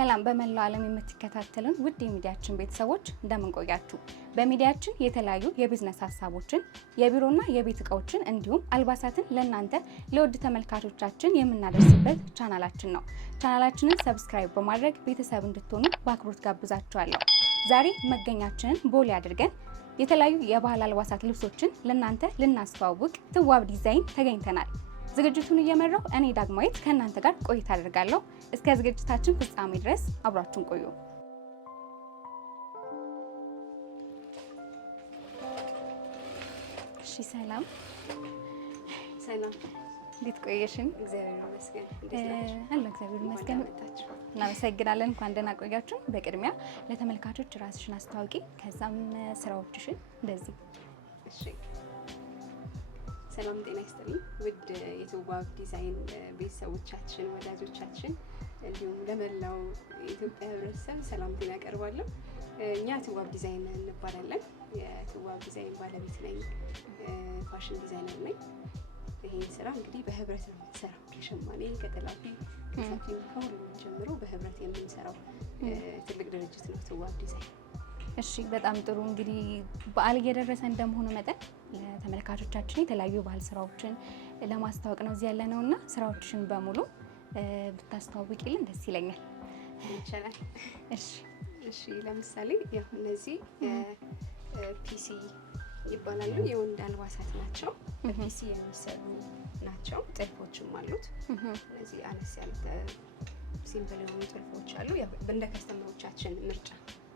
ሰላም በመላው ዓለም የምትከታተሉን ውድ የሚዲያችን ቤተሰቦች እንደምን ቆያችሁ? በሚዲያችን የተለያዩ የቢዝነስ ሀሳቦችን፣ የቢሮና የቤት እቃዎችን እንዲሁም አልባሳትን ለእናንተ ለውድ ተመልካቾቻችን የምናደርስበት ቻናላችን ነው። ቻናላችንን ሰብስክራይብ በማድረግ ቤተሰብ እንድትሆኑ በአክብሮት ጋብዛችኋለሁ። ዛሬ መገኛችንን ቦሌ አድርገን የተለያዩ የባህል አልባሳት ልብሶችን ለእናንተ ልናስተዋውቅ ትዋብ ዲዛይን ተገኝተናል። ዝግጅቱን እየመራው እኔ ዳግማዊት ከእናንተ ጋር ቆይታ አደርጋለሁ። እስከ ዝግጅታችን ፍጻሜ ድረስ አብራችሁን ቆዩ። እሺ፣ ሰላም እንዴት ቆየሽን? እግዚአብሔር ይመስገን። እግዚአብሔር ይመስገን። እናመሰግናለን። እንኳን ደህና ቆያችሁ። በቅድሚያ ለተመልካቾች ራስሽን አስተዋውቂ፣ ከዛም ስራዎችሽን እንደዚህ። እሺ፣ ሰላም ጤና ይስጥልኝ ውድ የትዋብ ዲዛይን ቤተሰቦቻችን፣ ወዳጆቻችን እንዲሁም ለመላው የኢትዮጵያ ሕብረተሰብ ሰላምታን ያቀርባለሁ። እኛ ትዋብ ዲዛይን እንባላለን። የትዋብ ዲዛይን ባለቤት ነኝ፣ ፋሽን ዲዛይነር ነኝ። ይሄን ስራ እንግዲህ በህብረት ነው የምንሰራው። ከሸማኔ ከጠላፊ ከሰፊ ከሁሉም ጀምሮ በህብረት የምንሰራው ትልቅ ድርጅት ነው ትዋብ ዲዛይን። እሺ፣ በጣም ጥሩ። እንግዲህ በዓል እየደረሰ እንደመሆኑ መጠን ለተመልካቾቻችን የተለያዩ ባህል ስራዎችን ለማስተዋወቅ ነው እዚህ ያለ ነውና ስራዎችን በሙሉ ብታስተዋውቂልን ደስ ይለኛል። ይቻላል? እሺ፣ ለምሳሌ ያው እነዚህ ፒሲ ይባላሉ። የወንድ አልባሳት ናቸው። በፒሲ የሚሰሩ ናቸው። ጥልፎችም አሉት። እነዚህ አነስ ያለ ሲምፕል የሆኑ ጥልፎች አሉ። እንደ ከስተመሮቻችን ምርጫ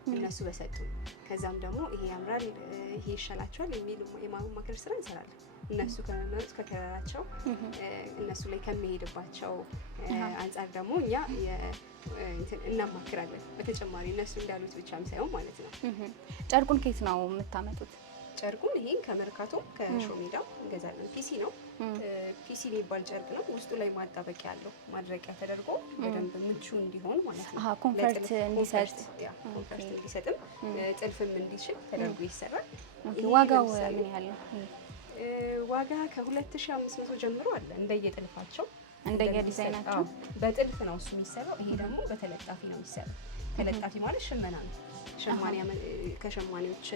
እነሱ በሰጡ። ከዛም ደግሞ ይሄ ያምራል፣ ይሄ ይሻላቸዋል የሚሉ የማማከር ስራ እንሰራለን። እነሱ ከመመሩት ከከለራቸው እነሱ ላይ ከሚሄድባቸው አንጻር ደግሞ እኛ እናማክራለን። በተጨማሪ እነሱ እንዳሉት ብቻም ሳይሆን ማለት ነው። ጨርቁን ከየት ነው የምታመጡት? ጨርቁን ይሄን ከመርካቶ ከሾሜዳ እንገዛለን። ፒሲ ነው። ፒሲ የሚባል ጨርቅ ነው። ውስጡ ላይ ማጣበቂያ አለው። ማድረቂያ ተደርጎ በደንብ ምቹ እንዲሆን ማለት ነው። ኮንፈርት እንዲሰጥም ጥልፍም እንዲችል ተደርጎ ይሰራል። ዋጋው ምን ያህል ነው? ዋጋ ከ2500 ጀምሮ አለ። እንደየጥልፋቸው እንደየዲዛይናቸው በጥልፍ ነው እሱ የሚሰራው። ይሄ ደግሞ በተለጣፊ ነው የሚሰራው። ተለጣፊ ማለት ሽመና ነው። ከሸማኔዎች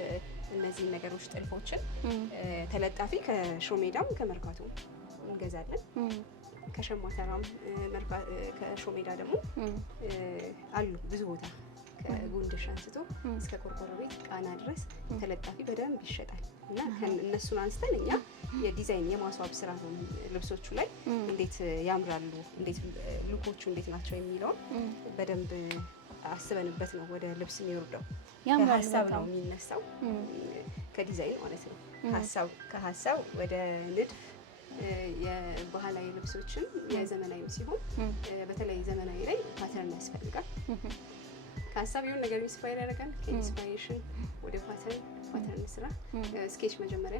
እነዚህን ነገሮች ጥልፎችን ተለጣፊ ከሾሜዳም ከመርካቶ እንገዛለን። ከሸማተራም ከሾሜዳ ደግሞ አሉ ብዙ ቦታ ከጉንድሽ አንስቶ እስከ ቆርቆሮ ቤት ቃና ድረስ ተለጣፊ በደንብ ይሸጣል። እና እነሱን አንስተን እኛ የዲዛይን የማስዋብ ስራ ነው ልብሶቹ ላይ እንዴት ያምራሉ፣ እንዴት ሉኮቹ እንዴት ናቸው የሚለውን በደንብ አስበንበት ነው ወደ ልብስ የሚወርደው። ሀሳብ ነው የሚነሳው ከዲዛይን ማለት ነው። ከሀሳብ ወደ ንድፍ የባህላዊ ልብሶችን የዘመናዊ ሲሆን በተለይ ዘመናዊ ላይ ፓተርን ያስፈልጋል። ከሀሳብ የሆነ ነገር ኢንስፓየር ያደርጋል። ከኢንስፓይሬሽን ወደ ፓተርን ስራ ስኬች መጀመሪያ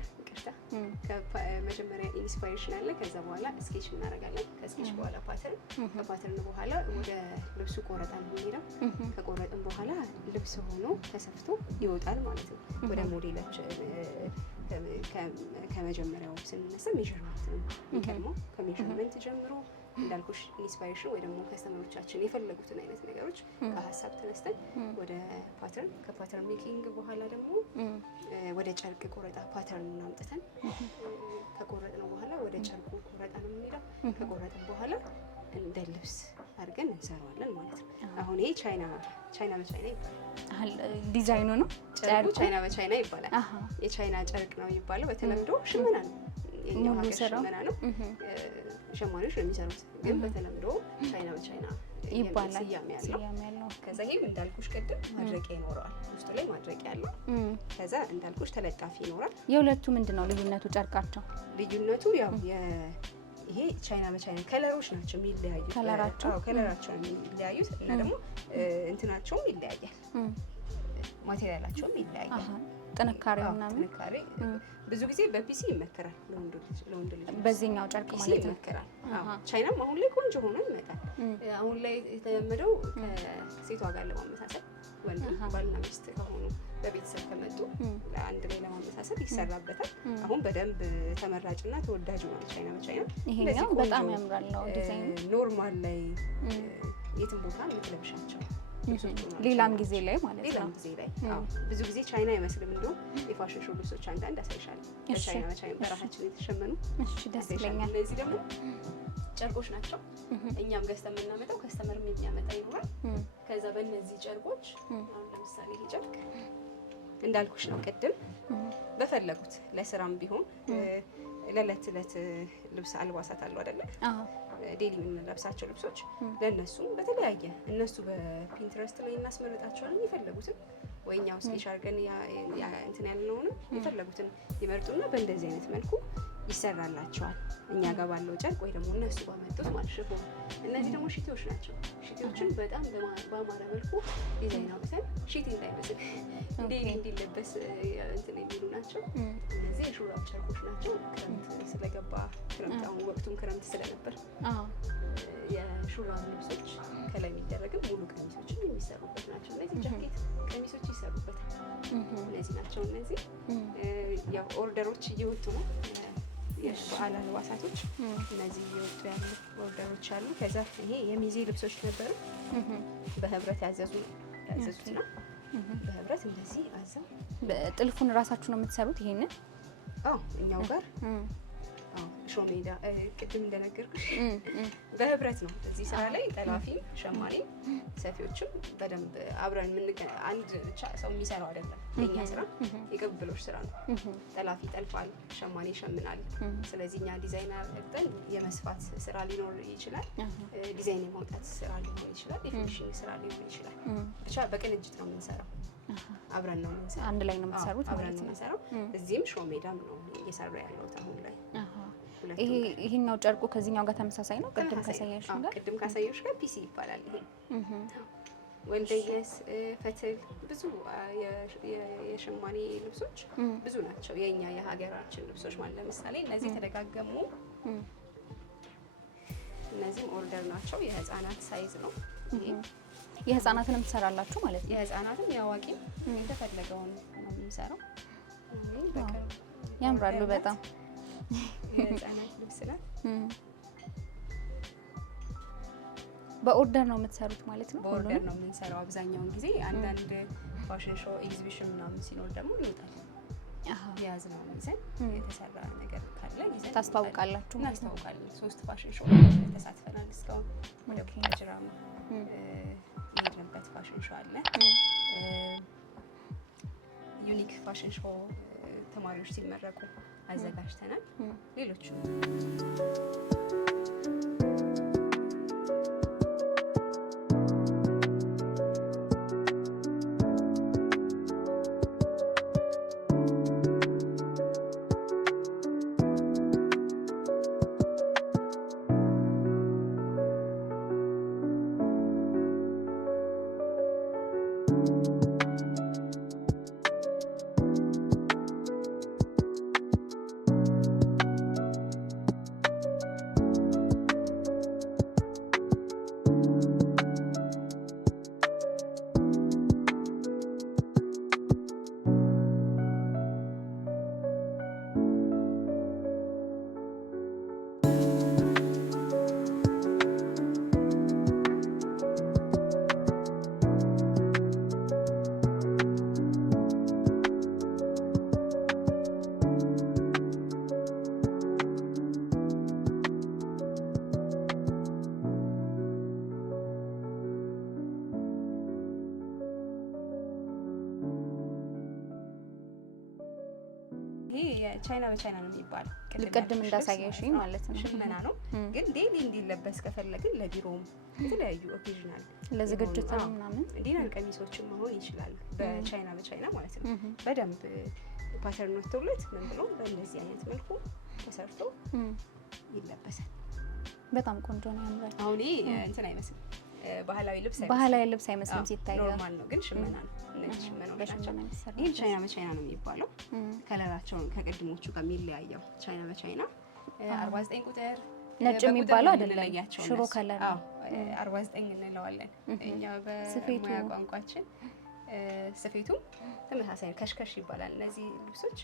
መጀመሪያ ኢንስፓይሬሽን አለ። ከዛ በኋላ ስኬች እናደርጋለን። ከስኬች በኋላ ፓተርን፣ ከፓተርን በኋላ ወደ ልብሱ ቆረጣ ነው የሚሄደው። ከቆረጥን በኋላ ልብስ ሆኖ ተሰፍቶ ይወጣል ማለት ነው። ወደ ሞዴሎች ከመጀመሪያው ስንነሳ ሜዥርመንት ነው የሚቀድመው። ከሜዥርመንት ጀምሮ እንዳልኩሽ ኢንስፓይሬሽን ወይ ደግሞ ከስተመሮቻችን የፈለጉትን አይነት ነገሮች ከሀሳብ ተነስተን ወደ ፓተርን፣ ከፓተርን ሜኪንግ በኋላ ደግሞ ወደ ጨርቅ ቆረጣ ፓተርን አምጥተን ከቆረጥነው በኋላ ወደ ጨርቁ ቆረጣ ነው የምንሄደው። ከቆረጥን በኋላ እንደ ልብስ አድርገን እንሰራዋለን ማለት ነው። አሁን ይሄ ቻይና በቻይና ይባላል። ዲዛይኑ ነው ጨርቁ ቻይና በቻይና ይባላል። የቻይና ጨርቅ ነው የሚባለው። በተለምዶ ሽመና ነው፣ የኛው ሀገር ሽመና ነው። ሸማኔዎች ነው የሚሰሩት፣ ግን በተለምዶ ቻይና በቻይና ይባላል ስያሜ ያለው። ከዛ ይሄም እንዳልኩሽ ቅድም ማድረቂያ ይኖረዋል። ውስጡ ላይ ማድረቂያ ያለው። ከዛ እንዳልኩሽ ተለጣፊ ይኖራል። የሁለቱ ምንድነው ልዩነቱ? ጨርቃቸው ልዩነቱ ያው ይሄ ቻይና በቻይና ከለሮች ናቸው የሚለያዩት። ከለራቸው የሚለያዩት እና ደግሞ እንትናቸውም ይለያያል። ማቴሪያላቸውም ይለያያል። ጥንካሬው ምናምን ብዙ ጊዜ በፒሲ ይመከራል ለወንድ ልጅ በዚህኛው ጨርቅ ማለት ነው ይመከራል። ቻይናም አሁን ላይ ቆንጆ ሆኖ ይመጣል። አሁን ላይ የተለመደው ከሴቷ ጋር ለማመሳሰል ወንድ ባልና ሚስት ከሆኑ በቤተሰብ ከመጡ አንድ ላይ ለማመሳሰል ይሰራበታል። አሁን በደንብ ተመራጭና ተወዳጅ ነው ቻይና በቻይና። ይሄኛው በጣም ያምራል ነው ዲዛይኑ። ኖርማል ላይ የትም ቦታ የምትለብሻቸው ልብሶች ሆነዋል። ሌላም ጊዜ ላይ ማለት ነው። ሌላም ጊዜ ላይ ብዙ ጊዜ ቻይና አይመስልም። እንደውም የፋሽን ሾው ልብሶች አንዳንድ አሳይሻለሁ በቻይና በራሳችን የተሸመኑ። እሺ ደስ ይለኛል። እነዚህ ደግሞ ጨርቆች ናቸው። እኛም ገዝተን የምናመጣው ከስተመርም የሚያመጣ ይኖራል። ከዛ በእነዚህ ጨርቆች አሁን ለምሳሌ ይሄ ጨርቅ እንዳልኩሽ ነው ቅድም በፈለጉት ለስራም ቢሆን ለዕለት ዕለት ልብስ አልባሳት አሉ አይደለ? ዴሊ የምንለብሳቸው ልብሶች ለእነሱ በተለያየ እነሱ በፒንትረስት ላይ እናስመርጣቸዋለን። የፈለጉትን ወይ እኛ ውስጥ አድርገን እንትን ያልነውንም የፈለጉትን ይመርጡና በእንደዚህ አይነት መልኩ ይሰራላቸዋል። እኛ ጋር ባለው ጨርቅ ወይ ደግሞ እነሱ ባመጡት ማለት ሽፎን። እነዚህ ደግሞ ሽቲዎች ናቸው። ሽቲዎችን በጣም በአማረ መልኩ ዲዛይን አውጥተን ሽቲ እንዳይመስል እንዲለበስ እንትን የሚሉ ናቸው። እነዚህ የሹራብ ጨርቆች ናቸው። ክረምት ስለገባ ክረምት አሁን ወቅቱም ክረምት ስለነበር የሹራብ ልብሶች ከላይ የሚደረግም ሙሉ ቀሚሶችን የሚሰሩበት ናቸው። እነዚህ ጃኬት ቀሚሶች ይሰሩበታል። እነዚህ ናቸው። እነዚህ ያው ኦርደሮች እየወጡ ነው። የበዓል አልባሳቶች እነዚህ እየወጡ ያሉ ኦርደሮች አሉ። ከዛ ይሄ የሚዜ ልብሶች ነበሩ በህብረት ያዘዙት ነው። በህብረት እንደዚህ አዘው ጥልፉን እራሳችሁ ነው የምትሰሩት? ይሄንን እኛው ጋር ሾሜዳ ቅድም እንደነገርኩሽ በህብረት ነው። እዚህ ስራ ላይ ጠላፊም ሸማኔም ሰፊዎችም በደንብ አብረን አንድ ብቻ ሰው የሚሰራው አይደለም። የኛ ስራ የቅብብሎች ስራ ነው። ጠላፊ ይጠልፋል፣ ሸማኔ ይሸምናል። ስለዚህ እኛ ዲዛይን አድርገን የመስፋት ስራ ሊኖር ይችላል፣ ዲዛይን የማውጣት ስራ ሊኖር ይችላል፣ የፊኒሽንግ ስራ ሊኖር ይችላል። ብቻ በቅንጅት ነው የምንሰራው። አብረን ነው የምንሰራው። አንድ ላይ ነው የምትሰሩት አብረን ነው የምንሰራው። እዚህም ሾሜዳም ነው እየሰራ ያለሁት አሁን ላይ። ይሄኛው ጨርቁ ከዚህኛው ጋር ተመሳሳይ ነው? ቅድም ካሳየሽ ጋር ፒሲ ይባላል። ይሄ ወልደየስ፣ ፈትል ብዙ የሸማኔ ልብሶች ብዙ ናቸው። የኛ የሀገራችን ልብሶች ማለት ለምሳሌ እነዚህ የተደጋገሙ እነዚህም ኦርደር ናቸው። የህፃናት ሳይዝ ነው ይሄ። የህፃናትንም ትሰራላችሁ ማለት ነው? የህፃናትም የአዋቂም የተፈለገውን ነው የምንሰራው። ያምራሉ በጣም የህፃናት ልብስ ነው። በኦርደር ነው የምትሰሩት ማለት ነው? በኦርደር ነው የምንሰራው አብዛኛውን ጊዜ። አንዳንድ ፋሽን ሾው ኤግዚቢሽን ምናምን ሲኖር ደግሞ ይወጣል። የያዝነው ይዘን የተሰራ ነገር ካለ ይዘን ታስተዋውቃላችሁ? እናስተዋውቃለን። 3 ፋሽን ሾው ተሳትፈናል እስካሁን። ወደ ቡታጅራም የሄድንበት ፋሽን ሾው አለ። ዩኒክ ፋሽን ሾው ተማሪዎች ሲመረቁ አዘጋጅተናል። ሌሎቹ ቻይና በቻይና ነው የሚባለው። ቅድም እንዳሳየሽኝ ማለት ነው። ሽመና ነው ግን ዴሊ እንዲለበስ ከፈለግን ለቢሮም የተለያዩ ኦኬዥናል ለዝግጅት ምናምን ዲናር ቀሚሶችን መሆን ይችላል። በቻይና ማለት ነው። በደንብ ፓተርን ወጥቶለት ምን ብሎ በእንደዚህ አይነት መልኩ ተሰርቶ ይለበሳል። በጣም ቆንጆ ነው፣ ያምራል። አሁን እንትን አይመስልም፣ ባህላዊ ልብስ አይመስልም ሲታይ፣ ኖርማል ነው ግን ሽመና ነው። እነዚህ ሽመናዎች ናቸው። ይሄ ቻይና በቻይና ነው የሚባለው። ከለራቸውን ከቅድሞቹ ጋር የሚለያየው ቻይና በቻይና 49 ቁጥር ነጭ የሚባለው አይደለም፣ ሽሮ ከለር ነው። 49 እንለዋለን እኛ በሙያ ቋንቋችን። ስፌቱ ተመሳሳይ ከሽከሽ ይባላል። እነዚህ ልብሶች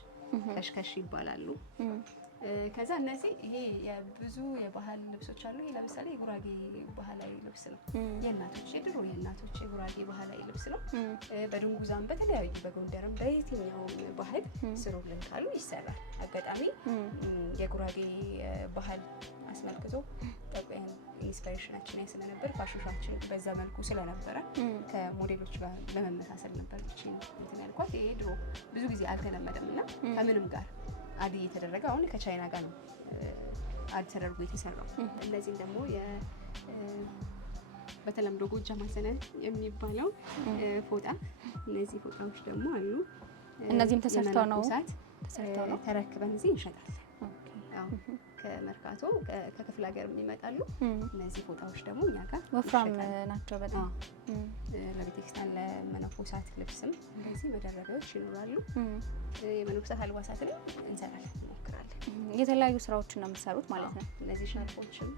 ከሽከሽ ይባላሉ። ከዛ እነዚህ ይሄ የብዙ የባህል ልብሶች አሉ። ይሄ ለምሳሌ የጉራጌ ባህላዊ ልብስ ነው። የእናቶች የድሮ የእናቶች የጉራጌ ባህላዊ ልብስ ነው። በድንጉዛም በተለያዩ በጎንደርም በየትኛውም ባህል ስሩልን ካሉ ይሰራል። አጋጣሚ የጉራጌ ባህል አስመልክቶ ኢትዮጵያን ኢንስፓይሬሽናችን ያ ስለነበር ፋሽናችን በዛ መልኩ ስለነበረ ከሞዴሎች ጋር ለመመሳሰል ነበር እንትን ያልኳት። ይሄ ድሮ ብዙ ጊዜ አልተለመደም እና ከምንም ጋር አድ እየተደረገ አሁን ከቻይና ጋር ነው አድ ተደርጎ የተሰራው። እነዚህም ደግሞ በተለምዶ ጎጃም አዘነን የሚባለው ፎጣ። እነዚህ ፎጣዎች ደግሞ አሉ። እነዚህም ተሰርተው ነው ተረክበን እዚህ እንሸጣለን። ከመርካቶ ከክፍለ ሀገር የሚመጣሉ። እነዚህ ፎጣዎች ደግሞ እኛ ጋር ወፍራም ናቸው በጣም። ለቤተክርስቲያን ለመነኮሳት ልብስም እንደዚህ መደረቢያዎች ይኖራሉ። የመነኮሳት አልባሳትን እንሰራለን እንሞክራለን። የተለያዩ ስራዎችን ነው የምትሰሩት ማለት ነው። እነዚህ ሻርፖችም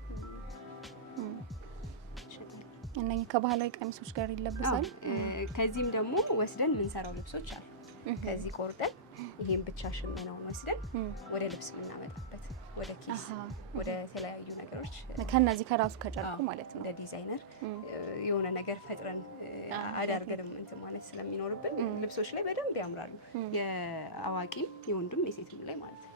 እነኚህ ከባህላዊ ቀሚሶች ጋር ይለበሳሉ። ከዚህም ደግሞ ወስደን የምንሰራው ልብሶች አሉ። ከዚህ ቆርጠን ይሄን ብቻ ሽመናውን ወስደን ወደ ልብስ የምናመጣበት ወደ ኪስ ወደ ተለያዩ ነገሮች ከነዚህ ከራሱ ከጨርቁ ማለት ነው። እንደ ዲዛይነር የሆነ ነገር ፈጥረን አዳርገንም እንትን ማለት ስለሚኖርብን ልብሶች ላይ በደንብ ያምራሉ። የአዋቂ የወንድም የሴትም ላይ ማለት ነው።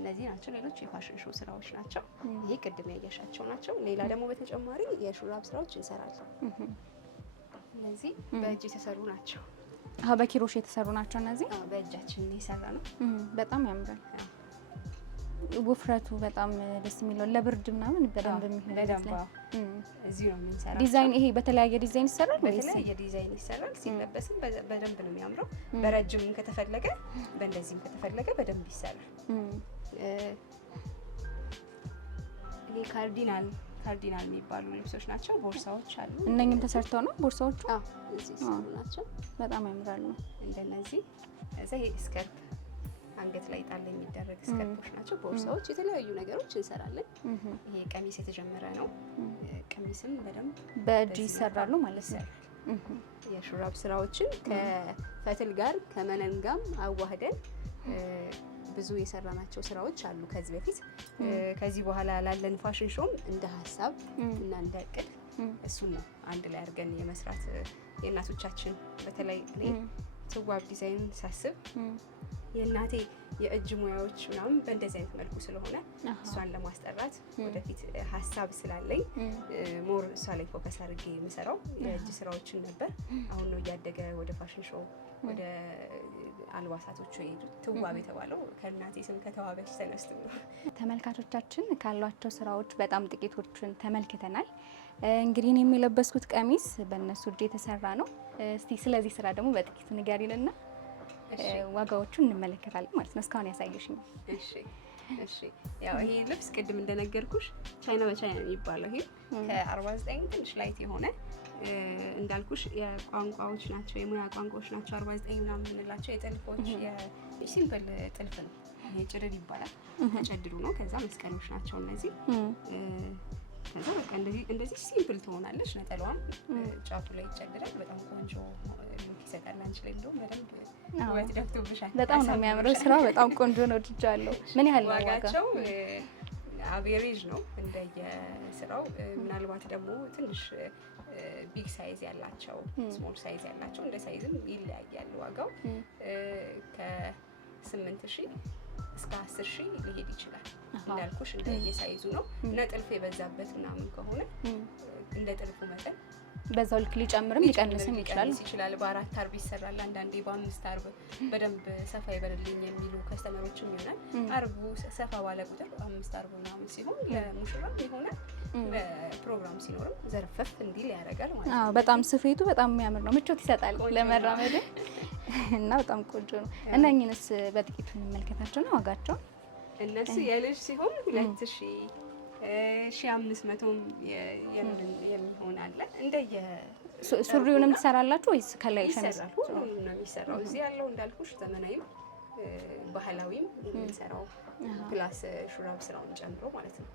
እነዚህ ናቸው። ሌሎች የፋሽን ሾው ስራዎች ናቸው። ይሄ ቅድም ያያሻቸው ናቸው። ሌላ ደግሞ በተጨማሪ የሹራብ ስራዎች እንሰራለን። እነዚህ በእጅ የተሰሩ ናቸው። በኪሮሽ የተሰሩ ናቸው እነዚህ። በእጃችን የሰራ ነው። በጣም ያምራል። ውፍረቱ በጣም ደስ የሚለው ለብርድ ምናምን በደንብ የሚሆን ለደንባ እዚሁ ነው የምንሰራው። ዲዛይን ይሄ በተለያየ ዲዛይን ይሰራል ወይስ በተለያየ ዲዛይን ይሰራል? ሲለበስም በደንብ ነው የሚያምረው። በረጅም ከተፈለገ በእንደዚህም ከተፈለገ በደንብ ይሰራል። ይሄ ካርዲናል የሚባሉ ልብሶች ናቸው። ቦርሳዎች አሉ። እነኝም ተሰርተው ነው ቦርሳዎቹ? እዚህ ናቸው። በጣም ያምራሉ። እንደነዚህ ይሄ ስከርፕ አንገት ላይ ጣል የሚደረግ ስከርፖች ናቸው። ቦርሳዎች፣ የተለያዩ ነገሮች እንሰራለን። ይሄ ቀሚስ የተጀመረ ነው። ቀሚስም በደንብ በእጅ ይሰራሉ ማለት ነው። የሹራብ ስራዎችን ከፈትል ጋር ከመነን ጋር አዋህደን ብዙ የሰራናቸው ስራዎች አሉ ከዚህ በፊት። ከዚህ በኋላ ላለን ፋሽን ሾም እንደ ሀሳብ እና እንደ እቅድ እሱን ነው አንድ ላይ አድርገን የመስራት የእናቶቻችን በተለይ እኔ ትዋብ ዲዛይን ሳስብ የእናቴ የእጅ ሙያዎች ምናምን በእንደዚህ አይነት መልኩ ስለሆነ እሷን ለማስጠራት ወደፊት ሀሳብ ስላለኝ ሞር እሷ ላይ ፎከስ አድርጌ የምሰራው የእጅ ስራዎችን ነበር። አሁን ነው እያደገ ወደ ፋሽን ሾው ወደ አልባሳቶቹ የሄዱት። ትዋብ የተባለው ከእናቴ ስም ከተዋበች ተነስቶ ነው። ተመልካቾቻችን ካሏቸው ስራዎች በጣም ጥቂቶችን ተመልክተናል። እንግዲህ እኔ የለበስኩት ቀሚስ በእነሱ እጅ የተሰራ ነው። እስቲ ስለዚህ ስራ ደግሞ በጥቂቱ ንገሪንና ዋጋዎቹን እንመለከታለን ማለት ነው። እስካሁን ያሳየሽኝ። እሺ ያው ይሄ ልብስ ቅድም እንደነገርኩሽ ቻይና በቻይና የሚባለው ይሄ ከ49 ትንሽ ላይት የሆነ እንዳልኩሽ የቋንቋዎች ናቸው፣ የሙያ ቋንቋዎች ናቸው። 49 ምናምን የምንላቸው የጥልፎች የሲምፕል ጥልፍ ነው። ይሄ ጭርድ ይባላል። ተጨድሩ ነው። ከዛ መስቀሎች ናቸው እነዚህ። ከዛ በቃ እንደዚህ ሲምፕል ትሆናለች። ነጠላዋም ጫፉ ላይ ይጨድራል። በጣም ቆንጆ ይሰጣል። አንቺ ላይ እንደውም በደንብ ውበት ደፍቶብሻል። በጣም ነው የሚያምረው። ስራው በጣም ቆንጆ ነው። ትጃለሁ። ምን ያህል ነው ዋጋቸው? አቬሬጅ ነው እንደየስራው። ምናልባት ደግሞ ትንሽ ቢግ ሳይዝ ያላቸው ስሞል ሳይዝ ያላቸው እንደ ሳይዝም ይለያያል ዋጋው። ከ8,000 እስከ 10,000 ሊሄድ ይችላል። እንዳልኩሽ እንደየሳይዙ ነው እና ጥልፍ የበዛበት ምናምን ከሆነ እንደ ጥልፉ መጠን በዛው ልክ ሊጨምርም ሊቀንስም ይችላል። በ4 አርብ ይሰራል። አንዳንዴ በ5 አርብ በደንብ ሰፋ ይበልልኝ የሚሉ ከስተመሮችም ይሆናል። አርቡ ሰፋ ባለ ቁጥር 5 አርብ ምናምን ሲሆን ለሙሽራም የሆነ ለፕሮግራም ሲኖርም ዘርፈፍ እንዲል ያደርጋል ማለት ነው። በጣም ስፌቱ በጣም የሚያምር ነው። ምቾት ይሰጣል ለመራመድ እና በጣም ቆንጆ ነው። እነኝንስ በጥቂቱ እንመልከታቸው ነው ዋጋቸው። እነሱ የልጅ ሲሆን 2,500 የሚሆን አለ። እንደየ ሱሪውንም ትሰራላችሁ ወይስ ከላይ ይሰራል? ሁሉም ነው የሚሰራው። እዚህ ያለው እንዳልኩሽ ዘመናዊም ባህላዊም የምንሰራው ፕላስ ሹራብ ስራውን ጨምሮ ማለት ነው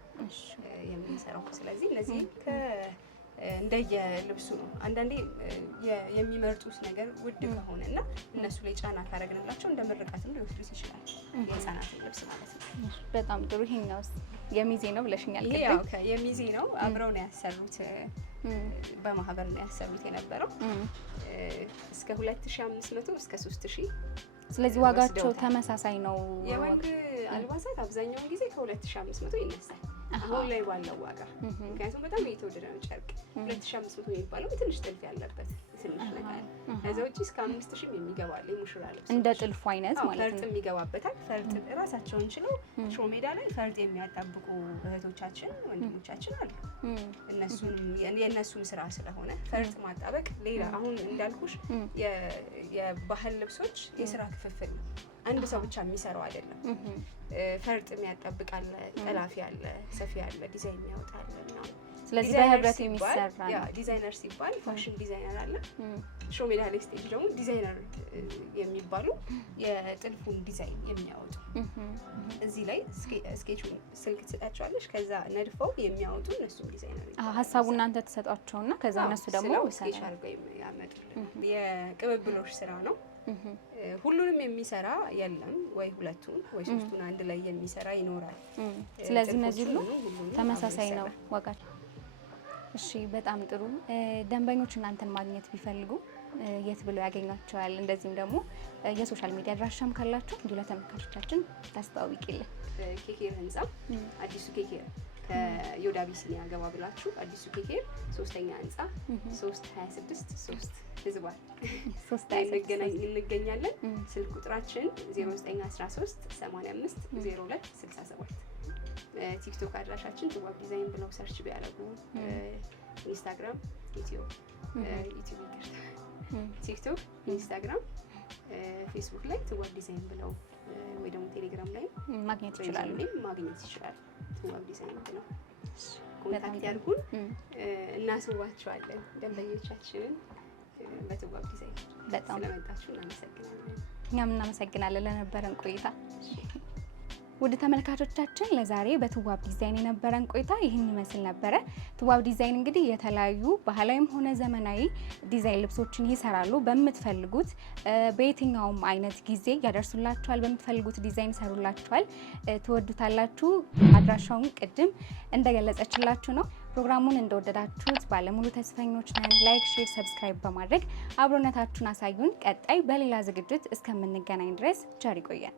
የምንሰራው። ስለዚህ እነዚህ እንደየልብሱ ነው። አንዳንዴ የሚመርጡት ነገር ውድ ከሆነና እነሱ ላይ ጫና ካረግንላቸው እንደ ምርቃትም ሊወስዱት ይችላል። የህፃናትን ልብስ ማለት ነው። በጣም ጥሩ። ይሄኛውስ የሚዜ ነው ብለሽኛል። ይሄ ያው የሚዜ ነው። አብረው ነው ያሰሩት፣ በማህበር ነው ያሰሩት የነበረው እስከ 2500 እስከ 3000። ስለዚህ ዋጋቸው ተመሳሳይ ነው። የወንድ አልባሳት አብዛኛውን ጊዜ ከ2500 ይነሳል አሁን ላይ ባለው ዋጋ። ምክንያቱም በጣም እየተወደደ ነው ጨርቅ። 2500 የሚባለው ትንሽ ጥልፍ ያለበት ትንሽ ነገር። ከዛ ውጪ እስከ 5000 የሚገባል የሙሽራ ልብስ እንደ ጥልፉ አይነት ማለት ነው። ፈርጥ የሚገባበታል። ፈርጥ ራሳቸውን ችለው ሾው ሜዳ ላይ ፈርጥ የሚያጣብቁ እህቶቻችን ወንድሞቻችን አሉ። የእነሱም ስራ ስለሆነ ፈርጥ ማጣበቅ ሌላ አሁን እንዳልኩሽ የባህል ልብሶች የስራ ክፍፍል ነው። አንድ ሰው ብቻ የሚሰራው አይደለም። ፈርጥ የሚያጣብቅ አለ፣ ጠላፊ አለ፣ ሰፊ አለ፣ ዲዛይን የሚያወጣ አለ ምናምን። ስለዚህ በህብረት የሚሰራ ነው። ዲዛይነር ሲባል ፋሽን ዲዛይነር አለ። ሾው ሜዳ ላይ ስቴጅ ደግሞ ዲዛይነር የሚባሉ የጥልፉን ዲዛይን የሚያወጡ እዚህ ላይ ስኬቹን ስልክ ትሰጣቸዋለሽ። ከዛ ነድፈው የሚያወጡ እነሱም ዲዛይነር ሀሳቡ እናንተ ተሰጧቸውና ከዛ እነሱ ደግሞ ስኬች አድርገው ያመጡልን። የቅብብሎሽ ስራ ነው። ሁሉንም የሚሰራ የለም። ወይ ሁለቱን ወይ ሶስቱን አንድ ላይ የሚሰራ ይኖራል። ስለዚህ እነዚህ ሁሉ ተመሳሳይ ነው ዋጋቸው። እሺ በጣም ጥሩ። ደንበኞች እናንተን ማግኘት ቢፈልጉ የት ብለው ያገኟቸዋል? እንደዚህም ደግሞ የሶሻል ሚዲያ አድራሻም ካላችሁ እንዲሁ ለተመልካቾቻችን ታስተዋውቂልን። ኬኬር ህንጻ አዲሱ ኬኬር ከዮዳ ቢሲኒያ ገባ ብላችሁ አዲሱ ኬኬር 3ኛ ህንጻ 326 ህዝባል እንገኛለን። ስልክ ቁጥራችን 0913 85 02 67። ቲክቶክ አድራሻችን ትዋብ ዲዛይን ብለው ሰርች ቢያደርጉ ኢንስታግራም፣ ቲክቶክ፣ ኢንስታግራም፣ ፌስቡክ ላይ ትዋብ ዲዛይን ብለው ወይ ደግሞ ቴሌግራም ላይ ማግኘት ይችላሉ። ትዋብ ዲዛይን ብለው ኮንታክት ያድርጉን። እናስውባቸዋለን ደንበኞቻችንን በትዋብ ዲዛይን። በጣም ስለመጣችሁ እናመሰግናለን። እኛም እናመሰግናለን ለነበረን ቆይታ። ውድ ተመልካቾቻችን ለዛሬ በትዋብ ዲዛይን የነበረን ቆይታ ይህን ይመስል ነበረ። ትዋብ ዲዛይን እንግዲህ የተለያዩ ባህላዊም ሆነ ዘመናዊ ዲዛይን ልብሶችን ይሰራሉ። በምትፈልጉት በየትኛውም አይነት ጊዜ ያደርሱላችኋል። በምትፈልጉት ዲዛይን ይሰሩላችኋል። ትወዱታላችሁ። አድራሻውን ቅድም እንደገለጸችላችሁ ነው። ፕሮግራሙን እንደወደዳችሁት ባለሙሉ ተስፈኞች ነን። ላይክ፣ ሼር፣ ሰብስክራይብ በማድረግ አብሮነታችሁን አሳዩን። ቀጣይ በሌላ ዝግጅት እስከምንገናኝ ድረስ ቸር ይቆየን።